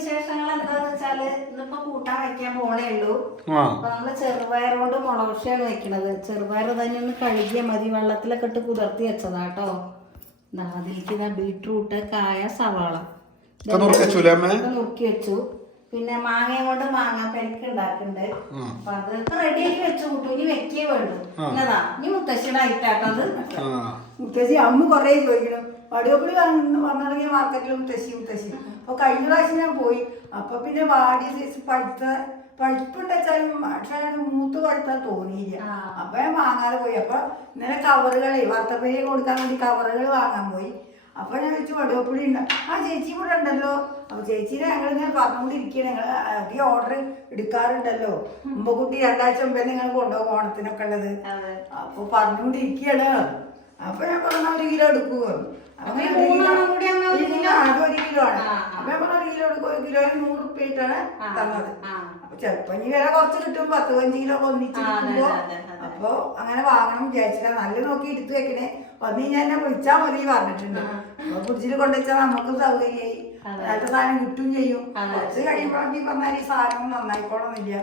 വിശേഷങ്ങൾ എന്താന്ന് വെച്ചാൽ ഇന്നിപ്പോ കൂട്ടാൻ വെക്കാൻ പോണേ ഉള്ളൂ. അപ്പൊ നമ്മൾ ചെറുപയറോണ്ട് കൊണ്ട് വെക്കണത്. ചെറുപയർ തന്നെ ഒന്ന് കഴുകിയ മതി. വെള്ളത്തിലൊക്കെ ഇട്ട് കുതിർത്തി വെച്ചതാ കേട്ടോ അതിലേക്ക് ബീട്രൂട്ട് കായ സവാള. നുറുക്കി വെച്ചു. പിന്നെ മാങ്ങയും കൊണ്ട് മാങ്ങ പെരക്ക് ഉണ്ടാക്കുന്നുണ്ട് അപ്പൊ അതൊക്കെ റെഡിയാക്കി വെച്ചു കൂട്ടു. ഇനി വെക്കേ വേണ്ടു. എന്നതാ ഇനി മുത്തശ്ശിയുടെ ഐറ്റാട്ടത് മുത്തശ്ശി അമ്മ കൊറേ ചോദിക്കണം വടിവപ്പടി വന്നിറങ്ങിയ മാർക്കറ്റിലും മുത്തശ്ശി മുത്തശ്ശി അപ്പോൾ കഴിഞ്ഞ പ്രാവശ്യം ഞാൻ പോയി. അപ്പോൾ പിന്നെ വാടി പഴുത്ത പഴുപ്പുണ്ടെച്ചാലും പക്ഷേ മൂത്ത് പഴുത്താൻ തോന്നിയില്ല. അപ്പൊ ഞാൻ വാങ്ങാതെ പോയി. അപ്പൊ ഇന്നലെ കവറുകളെ വാർത്തപ്പേര് കൊടുക്കാൻ വേണ്ടി കവറുകൾ വാങ്ങാൻ പോയി. അപ്പൊ ഞാൻ വെച്ച് വടുവപ്പുളി ഉണ്ട്. ആ ചേച്ചി കൂടെ ഉണ്ടല്ലോ. അപ്പൊ ചേച്ചീനെ ഞങ്ങൾ ഇങ്ങനെ പറഞ്ഞുകൊണ്ടിരിക്കുകയാണ്. ഞങ്ങൾ അധികം ഓർഡർ എടുക്കാറുണ്ടല്ലോ. മുമ്പ് കുട്ടി രണ്ടാഴ്ച മുമ്പേ നിങ്ങൾ കൊണ്ടുപോകും ഓണത്തിനൊക്കെ ഉള്ളത്. അപ്പൊ പറഞ്ഞുകൊണ്ടിരിക്കുകയാണ്. അപ്പൊ ഞാൻ പറഞ്ഞ ഒരു കിലോ എടുക്കുക അപ്പൊ ഒരു കിലോ? ഒരു കിലോ ആണ്. ഞാൻ പറഞ്ഞ ഒരു കിലോ എടുക്കും ഒരു കിലോ നൂറ് ഉപ്പ ഇട്ടാണ് തന്നത്. അപ്പൊ ചെലപ്പോ ഇനി വില കുറച്ച് കിട്ടും പത്ത് പതിനഞ്ച് കിലോ ഒന്നിച്ച് കിട്ടുമ്പോ. അപ്പൊ അങ്ങനെ വാങ്ങണം വിചാരിച്ചില്ല നല്ല നോക്കി എടുത്തു വെക്കണേ. വന്ന് കഴിഞ്ഞാൽ എന്നെ വിളിച്ചാൽ മതി പറഞ്ഞിട്ടുണ്ട്. അപ്പൊ ഫ്രിഡ്ജിൽ കൊണ്ടുവച്ചാൽ നമുക്കും സൗകര്യമായി. അതായത് സാധനം കിട്ടും ചെയ്യും. കുറച്ച് കഴിയുമ്പോഴൊക്കെ ഈ പറഞ്ഞാൽ ഈ സാധനം നന്നായിക്കോളന്നില്ല.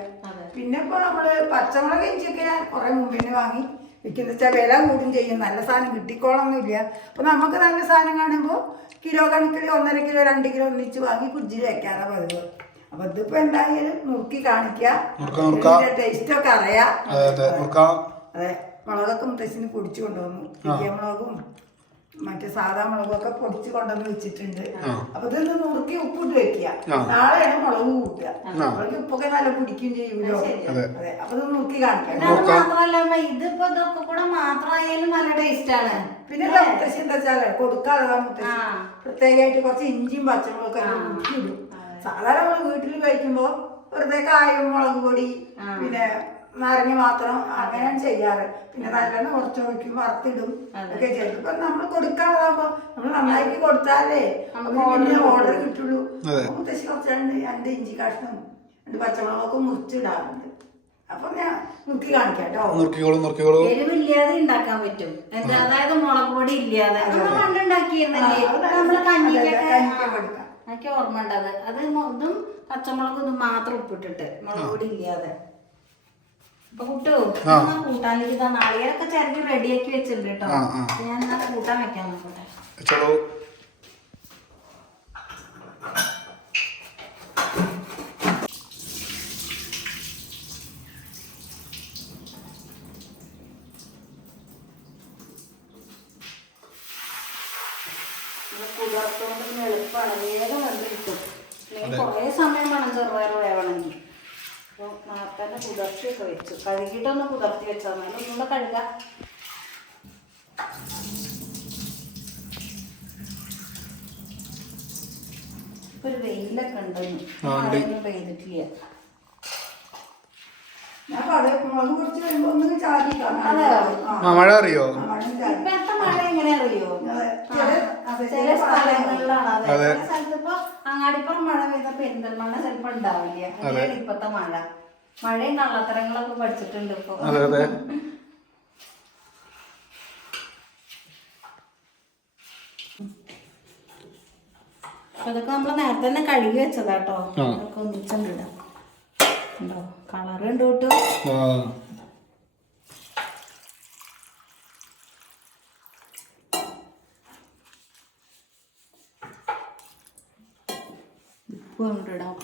പിന്നെ ഇപ്പൊ നമ്മൾ പച്ചമുളക് ഇഞ്ചിയൊക്കെ ഞാൻ കുറെ മുമ്പിന് വാങ്ങി. വിൽക്കുന്ന വെച്ചാൽ വില കൂടും ചെയ്യും. നല്ല സാധനം കിട്ടിക്കോളൊന്നുമില്ല. അപ്പോൾ നമുക്ക് നല്ല സാധനം കാണുമ്പോൾ കിലോ കണക്കിൽ ഒന്നര കിലോ രണ്ട് കിലോ ഒന്നിച്ച് വാങ്ങി ഫ്രിഡ്ജിൽ വെക്കാതെ പതിവ്. അപ്പൊ ഇതിപ്പോ എന്തായാലും നുറുക്കി കാണിക്കാം. നുറുക്കാം, നുറുക്കാം. ടേസ്റ്റ് ഒക്കെ അറിയാം. അതെ മുളകൊക്കെ മുത്തശ്ശിന് പൊടിച്ചു കൊണ്ടുവന്നു. മുളകും മറ്റേ സാധാ മുളകൊക്കെ പൊടിച്ച് കൊണ്ടുവന്ന് വെച്ചിട്ടുണ്ട്. അപ്പൊ ഇതൊന്ന് നുറുക്കി ഉപ്പിട്ട് വെക്കുക. നാളെയാണ് മുളക് കൂട്ടുക. മുളക് ഉപ്പൊക്കെ നല്ല പിടിക്കും ചെയ്യൂലോ അതെ. അപ്പൊ ഇത് നുറുക്കി കാണിക്കാം. മാത്രല്ല ഇതിപ്പോ ഇതൊക്കെ കൂടെ മാത്രമായാലും നല്ല ടേസ്റ്റ് ആണ്. പിന്നെ മുത്തശ്ശി എന്താ വെച്ചാൽ കൊടുക്കാതെ മുത്തശ്ശി പ്രത്യേകമായിട്ട് കുറച്ച് ഇഞ്ചിയും പച്ചമുളകൊക്കെ ഇടും. സാധാരണ നമ്മൾ വീട്ടിൽ കഴിക്കുമ്പോ വെറുതെ കായും മുളക് പൊടി പിന്നെ നാരങ്ങ മാത്രം അങ്ങനെ ചെയ്യാറ്. പിന്നെ നല്ലെണ്ണ കുറച്ച് ഒഴിക്കും വറുത്തിടും. ഒക്കെ ചെയ്യും. ഇപ്പൊ നമ്മൾ കൊടുക്കാതാകുമ്പോ നമ്മൾ നന്നായിട്ട് കൊടുത്താലേ നമുക്ക് പിന്നെ ഓർഡർ കിട്ടുള്ളൂ. മുത്തശ്ശി കുറച്ച് രണ്ട് രണ്ട് ഇഞ്ചി കഷ്ണം രണ്ട് പച്ചമുളകൊക്കെ മുറിച്ചിടാറുണ്ട്. അപ്പൊ ഞാൻ മുക്കി കാണിക്കാം കേട്ടോ നുറുക്കിക്കോളൂ നുറുക്കിക്കോളൂ. എരിവില്ലാതെ ഉണ്ടാക്കാൻ പറ്റും. എന്താ? അതായത് മുളക് പൊടി ഇല്ലാതെ. നമ്മൾ പണ്ടുണ്ടാക്കിയിരുന്നില്ലേ നമ്മൾ കഞ്ഞിക്കൊക്കെ. എനിക്ക് ഓർമ്മ ഉണ്ട് അത്. ഇതും പച്ചമുളകും ഇതും മാത്രം ഉപ്പിട്ടിട്ട്. മുളക് പൊടി ഇല്ലാതെ. അപ്പൊ കുട്ടു എന്നാ കൂട്ടാനിലേക്ക് ഇതാ നാളികേരൊക്കെ ചിരകി റെഡിയാക്കി വെച്ചിട്ടുണ്ട് കേട്ടോ ഞാൻ കൂട്ടാൻ വെക്കാം നോക്കട്ടെ വെച്ചോളൂ ഇത് കുതിർത്തോണ്ട് ഇന്ന് എളുപ്പമാണ് വേഗം വെന്ത് കിട്ടും അല്ലെങ്കിൽ കുറേ സമയം വേണം ചെറുപയർ വേവണമെങ്കിൽ അപ്പോൾ നേരത്തെ തന്നെ കുതിർത്തിയൊക്കെ വെച്ചു കഴുകിയിട്ടൊന്ന് കുതിർത്തി വെച്ചാൽ മതി ഒന്നുകൂടെ കഴുകാം. ഇപ്പൊ ഒരു വെയിലൊക്കെ ഉണ്ടെന്ന് പെയ്തിട്ടില്ല. ഒന്ന് മഴ അറിയോ? ഇപ്പോഴത്തെ മഴ എങ്ങനെ അറിയോ? അതെ. ചില സ്ഥലങ്ങളിലാണ്. അതെ. ചില സ്ഥലത്ത് ഇപ്പൊ അങ്ങാടിപ്പുറം മഴ പെയ്ത പെരിന്തൽമണ്ണ ചിലപ്പോ ഉണ്ടാവില്ല. ഇപ്പത്തെ മഴ. മഴയും കള്ളത്തരങ്ങളൊക്കെ പഠിച്ചിട്ടുണ്ട് ഇപ്പൊ. അതെ അതെ. അതൊക്കെ നമ്മൾ നേരത്തെ തന്നെ കഴുകി വെച്ചതാട്ടോ. അതൊക്കെ ഒന്നിച്ചുണ്ട് കളർ ഉണ്ട് കേട്ടോ ആ ഉപ്പ് കൊണ്ടിടാം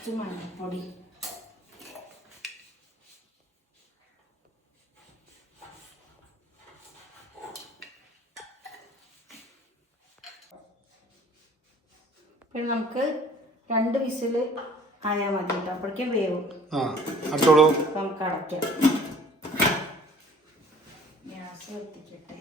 കുറച്ച് മഞ്ഞൾപ്പൊടി പിന്നെ നമുക്ക് രണ്ട് വിസിൽ ആയാൽ മതി കേട്ടോ അപ്പോഴേക്കും വേവും. അടിച്ചോളൂ നമുക്ക് അടയ്ക്കാം. ഗ്യാസ് കത്തിക്കട്ടെ.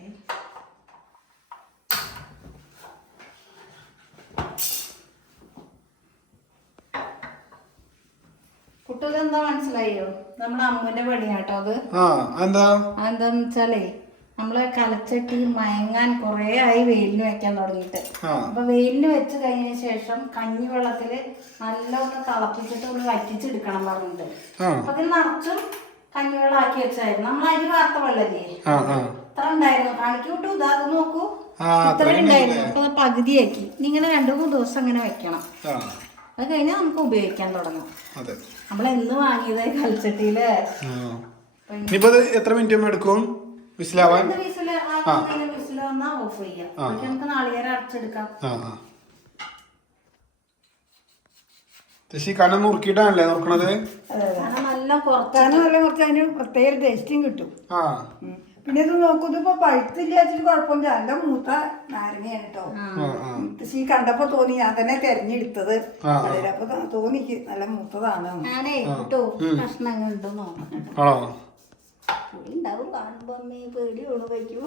എന്താ മനസ്സിലായോ? നമ്മളെ അമ്മുവിന്റെ പണിയാട്ടോ അത്. ആ എന്താ എന്താന്ന് വെച്ചാലേ നമ്മൾ കലച്ചട്ടി മയങ്ങാൻ കുറേ ആയി വെയിലിന് വെക്കാൻ തുടങ്ങിയിട്ട്. ആ. അപ്പൊ വെയിലിന് വെച്ച് കഴിഞ്ഞ ശേഷം കഞ്ഞി വെള്ളത്തിൽ നല്ലൊന്ന് തിളപ്പിച്ചിട്ട് ഒന്ന് വറ്റിച്ചെടുക്കണം പറഞ്ഞിട്ട്. അപ്പൊ അതിൽ നിറച്ചും കഞ്ഞിവെള്ളം ആക്കി വെച്ചായിരുന്നു. നമ്മൾ അരി വാർത്ത വെള്ളല്ലേ? ഇത്ര ഉണ്ടായിരുന്നു. കാണിക്കൂട്ടു ഇതാകും ഇതാ നോക്കൂ. ഇത്ര ഉണ്ടായിരുന്നു. അപ്പൊ പകുതിയാക്കി. ഇങ്ങനെ രണ്ടു മൂന്ന് ദിവസം അങ്ങനെ വെക്കണം. അത് കഴിഞ്ഞാൽ നമുക്ക് ഉപയോഗിക്കാൻ തുടങ്ങും. അതെ. നമ്മൾ എന്ന് വാങ്ങിയത് കൽച്ചട്ടിയിൽ. ഇനിയിപ്പോ എത്ര മിനിറ്റ് എടുക്കും? വിസിലാവാൻ? ഓഫ് ചെയ്യാം. നമുക്ക് നാളികേരം അടച്ചെടുക്കാം നുറുക്കിയിട്ടാണല്ലേ നുറുക്കണത്? നല്ല കുറച്ച് നല്ല കുറച്ച് അതിന് പ്രത്യേക ടേസ്റ്റും കിട്ടും. ആ. പിന്നെ ഇത് നോക്കുന്നത് ഇപ്പൊ പഴുത്തില്ല വെച്ചിട്ട് കുഴപ്പമില്ല നല്ല മൂത്ത നാരങ്ങയാണ് കേട്ടോ പക്ഷെ ഈ മുത്തശ്ശി കണ്ടപ്പോ തോന്നി ഞാൻ തന്നെ തെരഞ്ഞെടുത്തത്. അപ്പൊ തോന്നിക്ക് നല്ല മൂത്തതാണ്. ഞാനേ കേട്ടോ പുളി ഉണ്ടാവും കാണുമ്പോ അമ്മേ കഴിക്കൂ.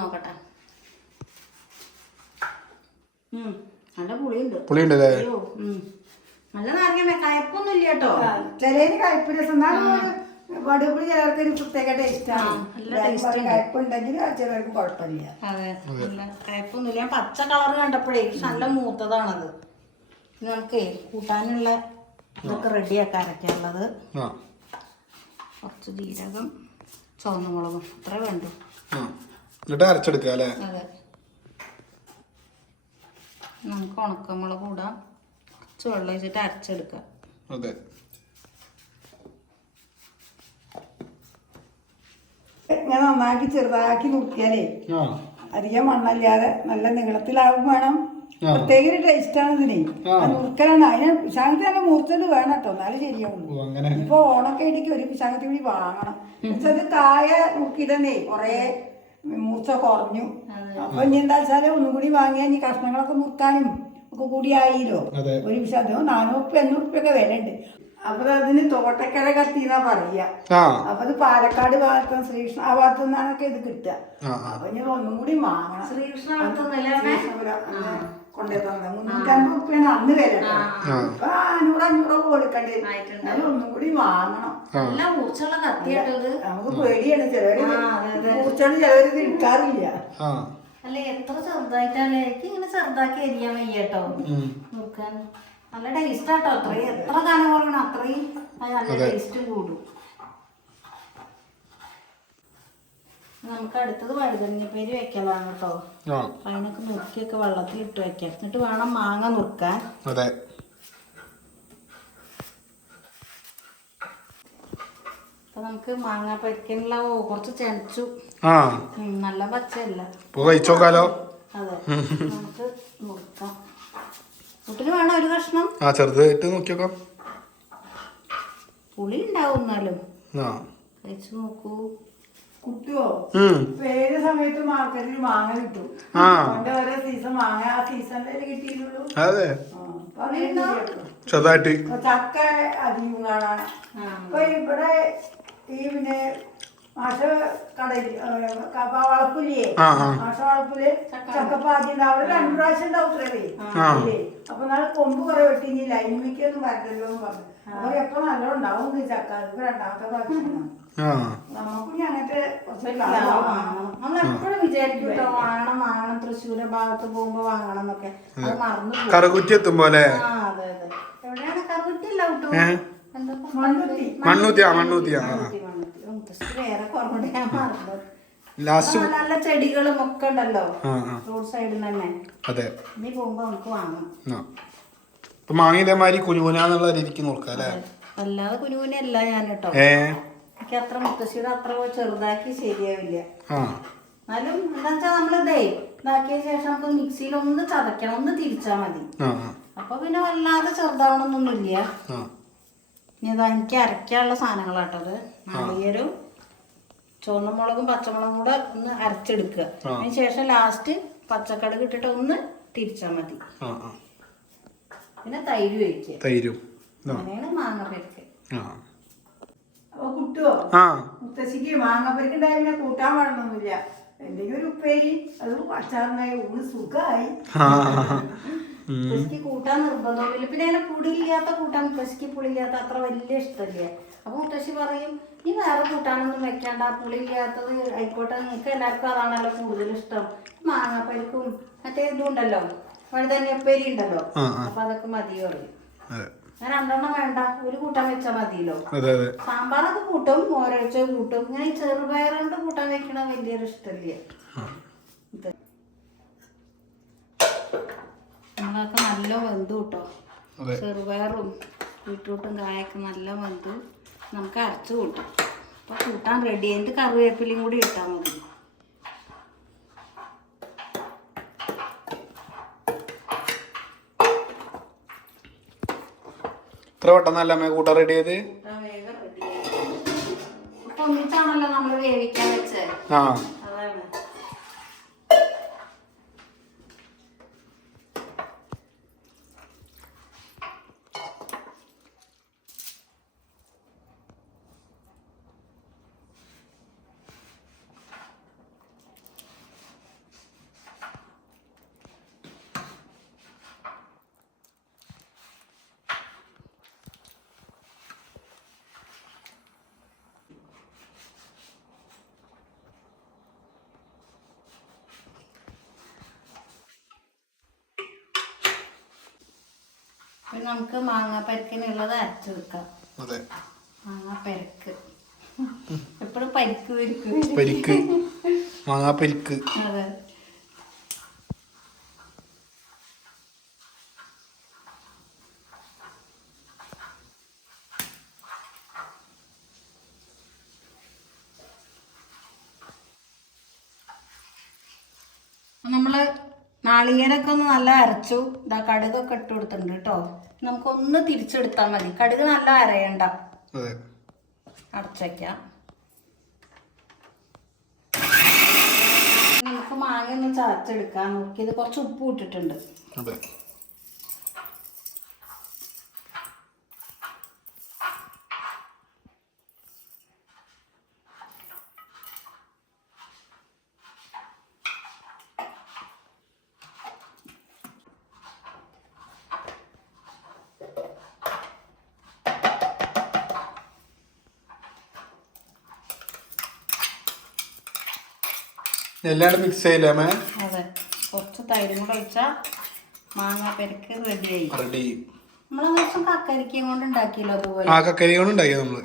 നോക്കട്ടെ, ഉം, നല്ല പുളിയുണ്ട്. പുളിയുണ്ടല്ലേ. നല്ല നാരങ്ങ കയപ്പൊന്നും ഇല്ല കേട്ടോ ചിലതിന് കയ്പ്പ് രസം. എന്നാലും വടുപ്പുളി ചിലർക്ക് ഒരു പ്രത്യേക ടേസ്റ്റാണ് കയ്പ്പുണ്ടെങ്കിൽ ചിലർക്ക് കുഴപ്പമില്ല. അതെ നല്ല കയപ്പൊന്നുമില്ല ഞാൻ പച്ച കളർ കണ്ടപ്പോഴേ നല്ല മൂത്തതാണത്. ഇനി നമുക്കേ കൂട്ടാനുള്ള ഇതൊക്കെ ആ. കുറച്ച് ജീരകം ചുവന്ന മുളകും അത്ര വേണ്ടു. ആ. എന്നിട്ട് അരച്ചെടുക്കുക അല്ലേ? അതെ. നമുക്ക് ഉണക്കമുളക് കൂടാം കുറച്ച് വെള്ളം വെച്ചിട്ട് അരച്ചെടുക്കാം. അതെ. ഇങ്ങനെ നന്നാക്കി ചെറുതാക്കി നുറുക്കിയാലേ ആ. അധികം മണ്ണല്ലാതെ നല്ല നീളത്തിലാവും വേണം. പ്രത്യേക ഒരു ടേസ്റ്റാണ് ഇതിന്. ആ. അത് നുറുക്കലാണ്. അതിന് വിശാഖത്തിന് നല്ല മൂർച്ചൽ വേണം കേട്ടോ. എന്നാലും ശരിയാവും ഇപ്പൊ ഓണൊക്കെ ഇടയ്ക്ക് ഒരു വിശാഖത്തി കൂടി വാങ്ങണം. എന്നുവെച്ചാൽ കായ നുറുക്കിയിട്ടേ കൊറേ മൂർച്ച കുറഞ്ഞു. അപ്പൊ ഇനി എന്താ വെച്ചാൽ ഒന്നും കൂടി വാങ്ങിയാൽ ഇനി കഷ്ണങ്ങളൊക്കെ നുറുക്കാനും ഒക്കെ കൂടി ആയില്ലോ ഒരു ഒരു അതോ നാനൂറ് അഞ്ഞൂറ് ഒക്കെ വില ഉണ്ട് അപ്പൊ അതിന് തോട്ടക്കര കത്തി എന്നാ പറയാ. ആ. അപ്പൊ അത് പാലക്കാട് ഭാഗത്ത് ശ്രീകൃഷ്ണ ആ ഭാഗത്തു നിന്നാണൊക്കെ ഇത് കിട്ടുക. അപ്പൊ ഞാൻ ഒന്നും കൂടി വാങ്ങണം. ശ്രീകൃഷ്ണ കൊണ്ടേ തന്നെ. മുന്നൂറ്റമ്പത് റുപ്യാണ് അന്ന് വില. ഇപ്പൊ അഞ്ഞൂറ് അഞ്ഞൂറൊക്കെ കൊടുക്കണ്ടേ. ഒന്നും കൂടി വാങ്ങണം. നമുക്ക് പേടിയാണ്. ചിലവര്. പൂച്ചോട് ചിലവര് ഇത് ആ. എത്ര ചെറുതായിട്ടല്ലേ എനിക്ക് ഇങ്ങനെ ചെറുതാക്കി എരിയാൻ വയ്യട്ടോ നോക്കാൻ. നല്ല ടേസ്റ്റ് ആട്ടോ. അത്രയും എത്ര കാലം കുറയണം അത്രയും അത് നല്ല ടേസ്റ്റും കൂടും. നമുക്ക് അടുത്തത് വഴുതനങ്ങപ്പേര് വെക്കലാണ് കേട്ടോ. അതിനൊക്കെ നുറുക്കിയൊക്കെ വെള്ളത്തിൽ ഇട്ട് വെക്കാം. എന്നിട്ട് വേണം മാങ്ങ നുറുക്കാൻ. അതെ. നമുക്ക് മാങ്ങ പരിക്കാനുള്ള കുറച്ച് ചെനച്ചു. നല്ല പച്ചയല്ല. അതെ. നമുക്ക് നുറുക്കാം. വേണം ഒരു കഷ്ണം. ആ ചെറുതായിട്ട് നോക്കിയോക്കാം. പുളി ഉണ്ടാവും എന്നാലും. ആ. കഴിച്ചു നോക്കൂ. സമയത്ത് മാർക്കറ്റിൽ മാങ്ങ കിട്ടും. ഓരോ സീസൺ മാങ്ങ ആ സീസണിലല്ലേ കിട്ടിയിട്ടുള്ളൂ. അതെ. ചെറുതായിട്ട്. ചക്ക അധികം കാണാൻ. ഇവിടെ ഈ പിന്നെ മാഷ കടയിൽ വളപ്പില്ലേ ആ ആ. മാഷ വളപ്പിൽ ചക്കപ്പാതി അവിടെ രണ്ടു പ്രാവശ്യം ഉണ്ടാവും ഇത്രേ അപ്പൊ നാളെ കൊമ്പ് കുറെ വെട്ടി ഇനി ലൈനിമിക്കൊന്നും വരണ്ടല്ലോ എന്ന് പറഞ്ഞു. അപ്പൊ എപ്പോ ഉണ്ടാവും ചക്ക. രണ്ടാമത്തെ പ്രാവശ്യം നമുക്കും അങ്ങനത്തെ വിചാരിക്കും കേട്ടോ വാങ്ങണം വാങ്ങണം തൃശ്ശൂര് ഭാഗത്ത് പോകുമ്പോ വാങ്ങണം എന്നൊക്കെ. അത് മറന്നു. കറുകുറ്റി എത്തുമ്പോ അല്ലേ? ആ അതെ എവിടെയാണ്? കേട്ടോ. മണ്ണൂത്തിയാ മണ്ണൂത്തിയാ മണ്ണുത്തി. വേറെ കുറവുണ്ട് ഞാൻ മറന്നു. ലാസ്റ്റ് നല്ല നല്ല ചെടികളും ഒക്കെ ഉണ്ടല്ലോ റോഡ് സൈഡിൽ തന്നെ. അതെ. നീ പോകുമ്പോ നമുക്ക് വാങ്ങാം. ഇപ്പൊ മാങ്ങ ഇതേമാതിരി കുനുകുനാന്നുള്ള രീതിക്ക് നോക്കാം അല്ലേ? അല്ലാതെ കുനുകുനല്ല ഞാൻ കേട്ടോ. എനിക്ക് അത്ര മുത്തശ്ശിയുടെ അത്ര ചെറുതാക്കി ശരിയാവില്ല. എന്നാലും എന്താച്ചാ നമ്മളിതേ ഇതാക്കിയ ശേഷം നമുക്ക് മിക്സിയിൽ ഒന്ന് ചതയ്ക്കണം ഒന്ന് തിരിച്ചാ മതി. അപ്പൊ പിന്നെ വല്ലാതെ ചെറുതാവണമെന്നൊന്നുമില്ല ഇനി ഇതാ എനിക്ക് അരയ്ക്കാനുള്ള സാധനങ്ങളാട്ടത് നാളികേരവും ചുവന്ന മുളകും പച്ചമുളകും കൂടെ ഒന്ന് അരച്ചെടുക്കുക. അതിന് ശേഷം ലാസ്റ്റ് പച്ചക്കടുക് ഇട്ടിട്ട് ഒന്ന് തിരിച്ചാൽ മതി. പിന്നെ തൈര് ഒഴിക്കുക. തൈരും. അങ്ങനെയാണ് മാങ്ങ പരിക്ക്. അപ്പൊ കുട്ടുവോ? മുത്തശ്ശിക്ക് മാങ്ങപ്പരിക്ക് ഉണ്ടായ ഉണ്ടായിരുന്ന കൂട്ടാൻ പാടണമെന്നില്ല എന്തെങ്കിലും ഒരു ഉപ്പേരി അത് അച്ചാറിനായി ഊണ് സുഖമായി മുത്തശ്ശിക്ക് കൂട്ടാൻ നിർബന്ധമില്ല പിന്നെ അങ്ങനെ പുളിയില്ലാത്ത കൂട്ടാൻ മുത്തശ്ശിക്ക് പുളിയില്ലാത്ത അത്ര വലിയ ഇഷ്ടമില്ല അപ്പൊ മുത്തശ്ശി പറയും നീ വേറെ കൂട്ടാനൊന്നും വെക്കണ്ട. പുളിയില്ലാത്തത് ആയിക്കോട്ടെ. നിങ്ങൾക്ക് എല്ലാവർക്കും അതാണല്ലോ കൂടുതൽ ഇഷ്ടം. മാങ്ങാപ്പരിക്കും മറ്റേ വഴുതനപ്പേരി ഉണ്ടല്ലോ. വഴുതന്നപ്പേരി ഉണ്ടല്ലോ. അപ്പൊ അതൊക്കെ മതി പറയും. ഞാൻ രണ്ടെണ്ണം വേണ്ട. ഒരു കൂട്ടാൻ വെച്ചാൽ മതിയല്ലോ. സാമ്പാറൊക്കെ കൂട്ടും ഓരോ കൂട്ടും. ഇങ്ങനെ ഈ ചെറുപയർ കൊണ്ട് കൂട്ടാൻ വെക്കണ വലിയൊരു ഇഷ്ടമില്ല ഇത് നമ്മളൊക്കെ നല്ല വെന്തു കേട്ടോ. ചെറുപയറും ബീട്രൂട്ടും കായൊക്കെ നല്ല വെന്തു. നമുക്ക് അരച്ച് കൂട്ടാം. അപ്പോൾ കൂട്ടാൻ റെഡി അതിന്റെ കറിവേപ്പിലയും കൂടി ഇട്ടാൽ മതി. ഇത്ര പെട്ടെന്നല്ല അമ്മ കൂട്ടാൻ റെഡി ചെയ്ത്? ഒന്നിച്ചാണല്ലോ നമ്മൾ വേവിക്കാൻ വെച്ചത്. ആ. മാങ്ങാ നമുക്ക് ഉള്ളത് അരച്ചു വെക്കാം. മാങ്ങാപ്പരക്ക്. എപ്പോഴും പരിക്ക് പരിക്ക് പരിക്ക്. മാങ്ങാ പരിക്ക് അതെ നമ്മൾ നാളികേരൊക്കെ ഒന്ന് നല്ല അരച്ചു. ഇതാ കടുകൊക്കെ ഇട്ട് കൊടുത്തിട്ടുണ്ട് കേട്ടോ നമുക്കൊന്ന് തിരിച്ചെടുത്താൽ മതി. കടുക് നല്ല അരയണ്ട. അടച്ചേക്കാം നമുക്ക് മാങ്ങ ഒന്ന് ചതച്ചെടുക്കാം. നോക്കിയത് കുറച്ച് ഉപ്പ് ഇട്ടിട്ടുണ്ട്. എല്ലാവരും മിക്സ് ചെയ്യില്ലേ അമ്മ? അതെ. കുറച്ച് തൈരും കൂടെ ഒഴിച്ചാൽ മാങ്ങ പെരക്ക് റെഡിയായി റെഡി നമ്മൾ കുറച്ചും കക്കരിക്കയും കൊണ്ട് ഉണ്ടാക്കിയല്ലോ അതുപോലെ. ആ കക്കരി കൊണ്ട് ഉണ്ടാക്കിയത് നമ്മൾ.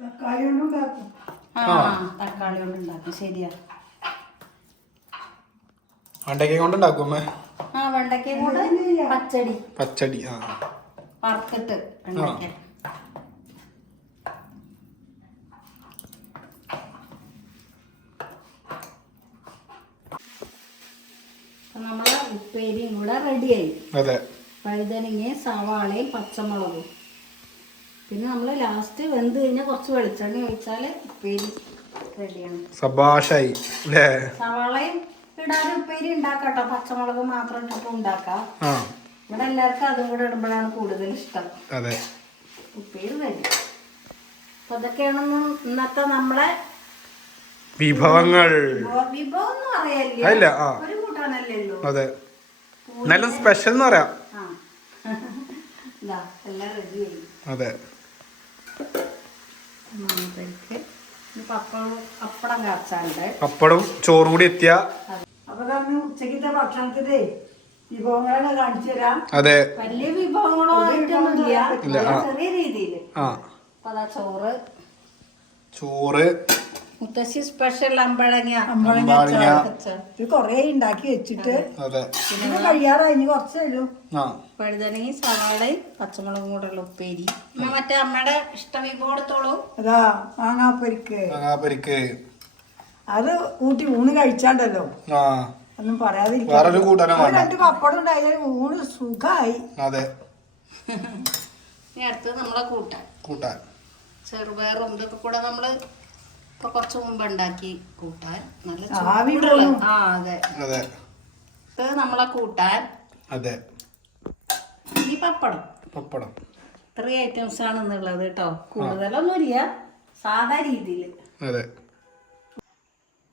തക്കാളി കൊണ്ട് ഉണ്ടാക്കും. ആ തക്കാളി കൊണ്ട് ഉണ്ടാക്കും. ശരിയാ. വെണ്ടയ്ക്ക കൊണ്ട് ഉണ്ടാക്കും അമ്മേ. ആ വെണ്ടയ്ക്കയും കൊണ്ട് പച്ചടി. പച്ചടി ആ. വറുത്തിട്ട് വെണ്ടയ്ക്ക. അപ്പൊ നമ്മളെ ഉപ്പേരിയും കൂടെ റെഡിയായി അതെ. വഴുതനങ്ങയും സവാളയും പച്ചമുളകും. പിന്നെ നമ്മൾ ലാസ്റ്റ് വെന്ത് കഴിഞ്ഞാൽ കുറച്ച് വെളിച്ചെണ്ണ ഒഴിച്ചാൽ ഉപ്പേരി റെഡിയാണ് സബാഷായി സവാളയും ഇടാതെ ഉപ്പേരി ഉണ്ടാക്കാട്ടോ. പച്ചമുളക് മാത്രം ഇട്ടിട്ട് ഉണ്ടാക്കാം. ഇവിടെ എല്ലാവർക്കും അതും കൂടെ ഇടുമ്പോഴാണ് കൂടുതൽ ഇഷ്ടം. അതെ. ഉപ്പേരി റെഡി അപ്പൊ അതൊക്കെയാണ് ഇന്നത്തെ നമ്മളെ വിഭവങ്ങൾ. വിഭവ- എന്ന് പറയല്ലേ? ഒരു അതെ. നല്ല സ്പെഷ്യൽ എന്ന് പറയാം. അതെ. പപ്പടവും ചോറും കൂടി എത്തിയ ഉച്ചക്കത്തെ ഭക്ഷണത്തിന്റെ വിഭവങ്ങളൊക്കെ കാണിച്ചു തരാം. അതെ. വലിയ വിഭവങ്ങളോ ചെറിയ രീതിയിൽ ചോറ്. ചോറ് മുത്തശ്ശി സ്പെഷ്യൽ അമ്പഴങ്ങ. അമ്പഴങ്ങ അച്ചാർ. ഇത് കൊറേ ഉണ്ടാക്കി വെച്ചിട്ട് അതെ. ഇത് കഴിയാറായി ഇനി കുറച്ചേ ഉള്ളൂ. ആ. വഴുതനങ്ങയും സവാളയും പച്ചമുളകും കൂടെ ഉള്ള ഉപ്പേരി. പിന്നെ മറ്റേ അമ്മയുടെ ഇഷ്ടവിഭവം എടുത്തോളൂ അതാ മാങ്ങാപ്പരിക്ക്. മാങ്ങാപ്പരിക്ക്. അത് കൂട്ടി ഊണ് കഴിച്ചാണ്ടല്ലോ. ആ. ഒന്നും പറയാതിരിക്കാം വേറൊരു കൂട്ടാനും അത് വേണ്ട. രണ്ട് പപ്പടം ഉണ്ടായാലും ഊണ് സുഖമായി അതെ. ഇനി അടുത്തത് നമ്മളെ കൂട്ടാൻ. കൂട്ടാൻ. ചെറുപയറും ഇതൊക്കെ കൂടെ നമ്മൾ ഇപ്പൊ കുറച്ച് മുമ്പ് ഉണ്ടാക്കി കൂട്ടാൻ. നല്ല ചൂടുള്ള ആ അതെ. അതെ. ഇത് നമ്മളെ കൂട്ടാൻ അതെ. ഈ പപ്പടം. പപ്പടം. ഇത്രയും ഐറ്റംസ് ആണ് എന്നുള്ളത് കേട്ടോ. കൂടുതലൊന്നുമില്ല. സാധാ രീതിയിൽ അതെ.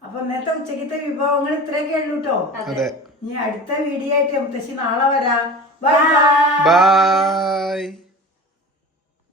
അപ്പൊ ഇന്നത്തെ ഉച്ചക്കത്തെ വിഭവങ്ങൾ ഇത്രയൊക്കെ ഉള്ളൂ കേട്ടോ അതെ. ഇനി അടുത്ത വീഡിയോ ആയിട്ട് മുത്തശ്ശി നാളെ വരാം. ബൈ. ബൈ.